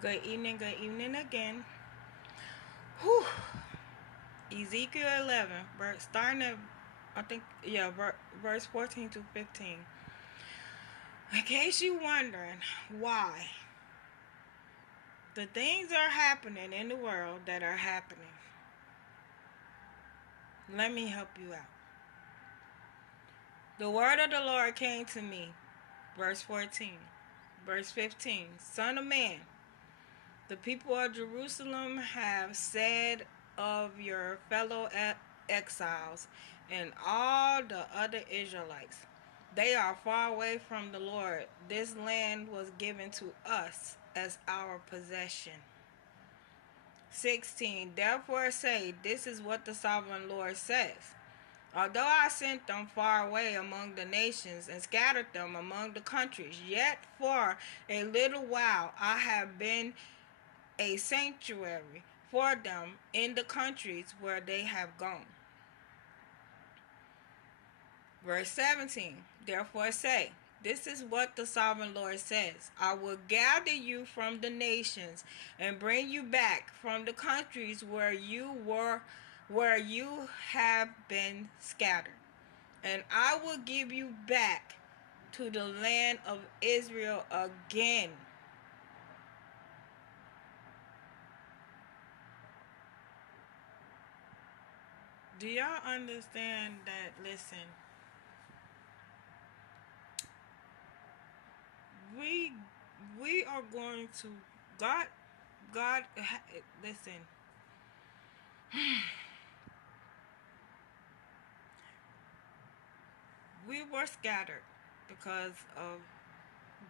Good evening again. Whew. Ezekiel 11, starting at, I think, yeah, verse 14 to 15. In case you wondering why the things are happening in the world that are happening, let me help you out. The word of the Lord came to me, verse 14. Verse 15, Son of man, the people of Jerusalem have said of your fellow exiles and all the other Israelites, they are far away from the Lord. This land was given to us as our possession. 16. Therefore say, this is what the sovereign Lord says. Although I sent them far away among the nations and scattered them among the countries, yet for a little while I have been a sanctuary for them in the countries where they have gone. Verse 17. Therefore say, this is what the sovereign Lord says. I will gather you from the nations and bring you back from the countries where you have been scattered. And I will give you back to the land of Israel again. Do y'all understand that? Listen, we we are going to God listen. We were scattered because of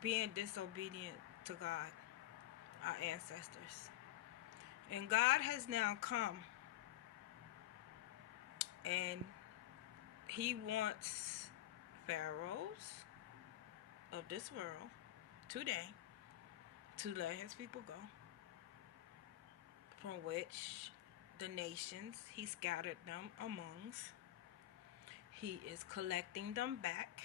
being disobedient to God, our ancestors. And God has now come and he wants pharaohs of this world today to let his people go, from which the nations he scattered them amongst, he is collecting them back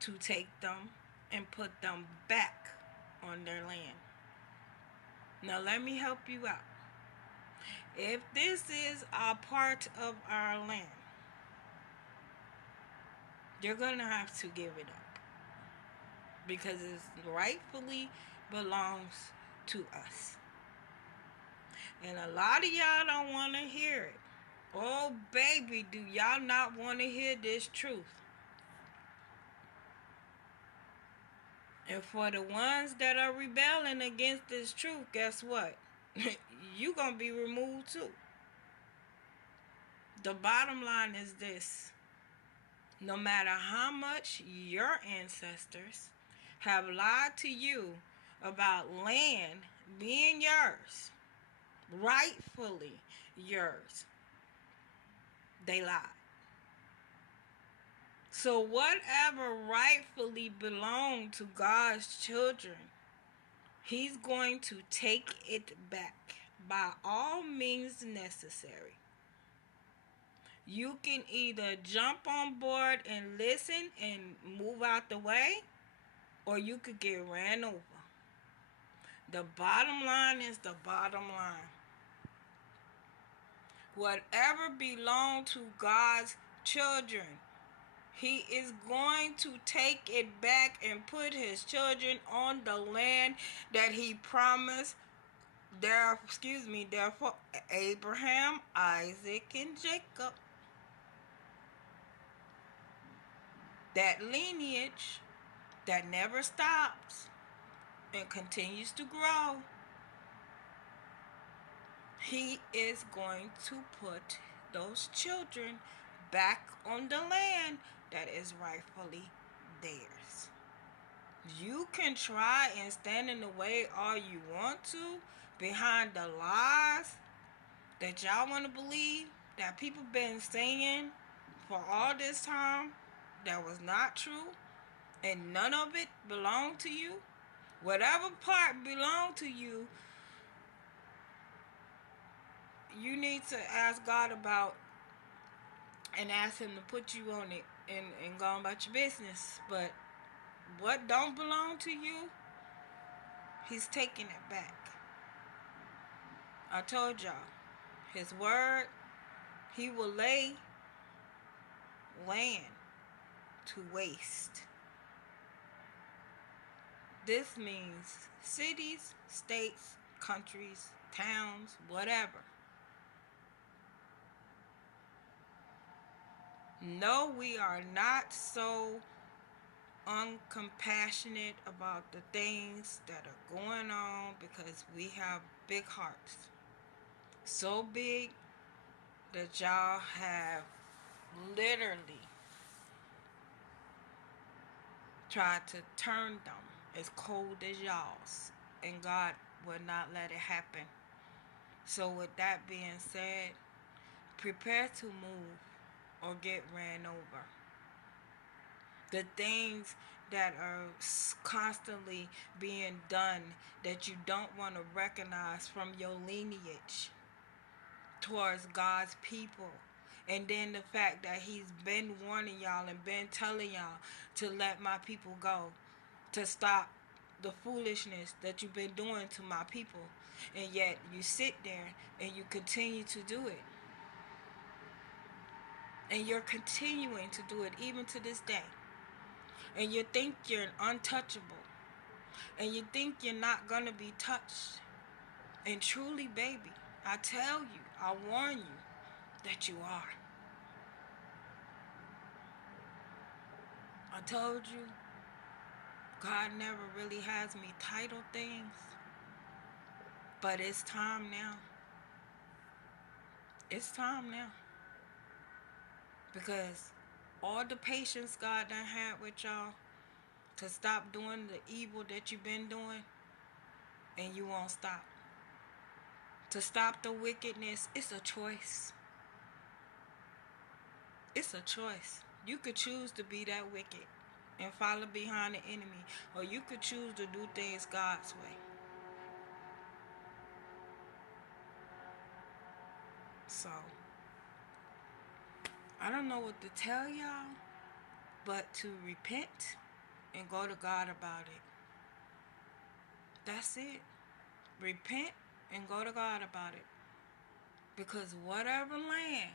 to take them and put them back on their land. Now let me help you out. If this is a part of our land, you're going to have to give it up because it rightfully belongs to us. And a lot of y'all don't want to hear it. Oh baby, do y'all not want to hear this truth? And for the ones that are rebelling against this truth, guess what? You gonna be removed too. The bottom line is this. No matter how much your ancestors have lied to you about land being yours, rightfully yours, they lied. So whatever rightfully belonged to God's children, he's going to take it back by all means necessary. You can either jump on board and listen and move out the way, or you could get ran over. The bottom line is the bottom line. Whatever belonged to God's children, he is going to take it back and put his children on the land that he promised therefore Abraham, Isaac, and Jacob. That lineage that never stops and continues to grow, he is going to put those children back on the land that is rightfully theirs. You can try and stand in the way all you want to behind the lies that y'all want to believe that people been saying for all this time that was not true, and none of it belonged to you. Whatever part belonged to you, you need to ask God about and ask him to put you on it and go about your business. But what don't belong to you, He's taking it back. I told y'all, his word, he will lay land to waste. This means cities, states, countries, towns, whatever. No, we are not so uncompassionate about the things that are going on because we have big hearts. So big that y'all have literally tried to turn them as cold as y'all's. And God will not let it happen. So with that being said, prepare to move or get ran over. The things that are constantly being done that you don't want to recognize from your lineage towards God's people. And then the fact that he's been warning y'all and been telling y'all to let my people go, to stop the foolishness that you've been doing to my people. And yet you sit there and you continue to do it. And you're continuing to do it even to this day. And you think you're untouchable. And you think you're not going to be touched. And truly, baby, I tell you, I warn you that you are. I told you, God never really has me title things. But it's time now. It's time now. Because all the patience God done had with y'all to stop doing the evil that you've been doing, and you won't stop. To stop the wickedness, it's a choice. It's a choice. You could choose to be that wicked and follow behind the enemy, or you could choose to do things God's way. So, I don't know what to tell y'all, but to repent and go to God about it. That's it. Repent and go to God about it. Because whatever land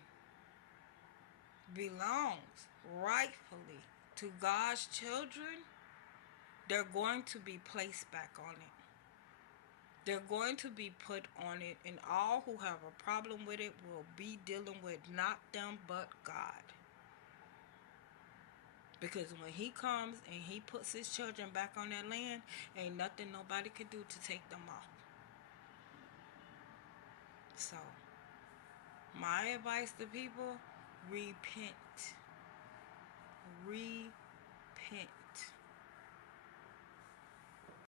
belongs rightfully to God's children, they're going to be placed back on it. They're going to be put on it, and all who have a problem with it will be dealing with not them but God. Because when he comes and he puts his children back on that land, ain't nothing nobody can do to take them off. So, my advice to people, repent. Repent.